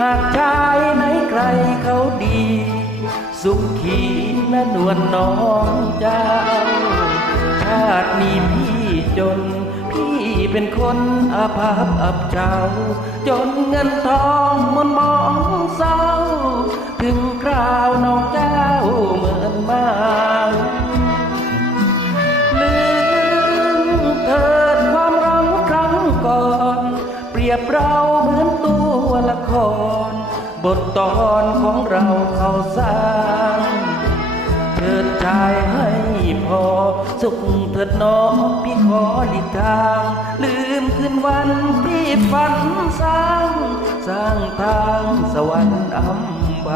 หากชายไหนใครเขาดี สุขีนะนวลน้องเจ้า ชาตินี้พี่จน พี่เป็นคนอาภาพอับเจ้า จนเงินทองมนมองเศร้า ถึงคราวน้องเจ้าเหมือนมาลืมเถิดความรังครั้งก่อน เปรียบเราเหมือนตัว ละคร บทตอนของเราเขาสร้างเถิดชายให้พอ สุขเถิดน้องพี่ขอหลีกทาง ลืมคืนวันที่ฝันสร้าง สร้างทางสวรรค์อำไป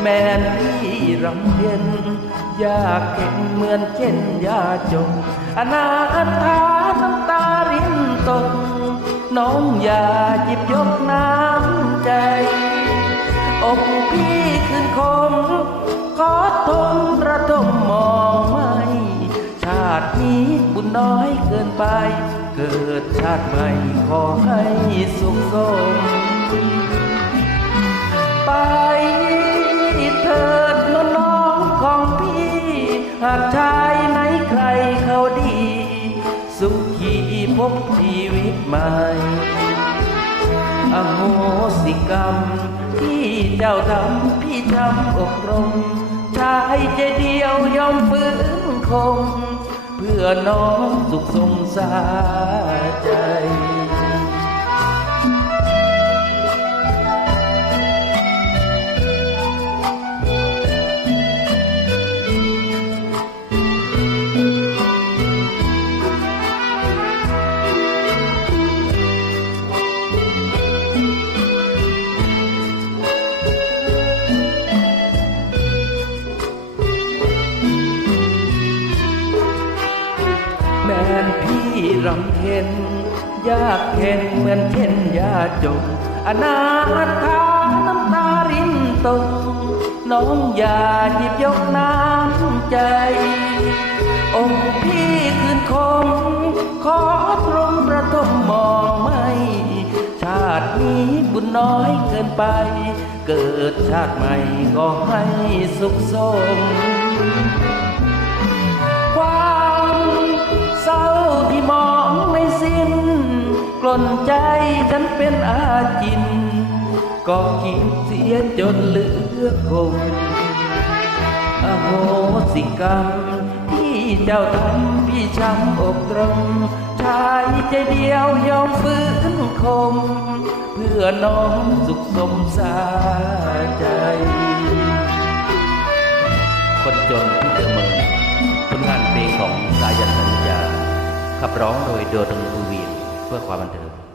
แม่นพี่รำเย็นอยากเห็นเหมือนเช่นยาจงอนาถาน้ำตารินตกน้องยา จิบยกน้ำใจอกพี่คืนคม ขอทนระทมมองไม่ ชาตินี้บุญน้อยเกินไป เกิดชาติใหม่ขอให้สุขสม ไปเถิดนน้องของพี่ หากชายไหนใครเขาดี สุขีพบชีวิตใหม่ อโหสิกรรม ที่เจ้าทำพี่ทำอบรมชายใจเดียวยอมฝืนคง เพื่อน้องสุขสมสาใจ แม่นพี่รำเค็นยากเข็นเหมือนเช่นยาจงอนาถาน้ำตารินตกน้องอย่าหยิบยกน้ำใจ องค์พี่คืนคมขอตรงประทมมองไม่ ชาตินี้บุญน้อยเกินไป เกิดชาติใหม่ก็ให้สุขสม กล่นใจฉันเป็นอาจิน ก็กินเสียจนเหลือคงอโหสิกรรม ที่เจ้าทำพี่ช้ำอกตรมชายใจเดียวยอมฝืนคม เพื่อน้องสุขสมสาใจ คนจนที่เจอเมืองผลงานเพลงของสายันสัญญาขับร้องโดยโดดงคูวียน เพื่อความบันเทิง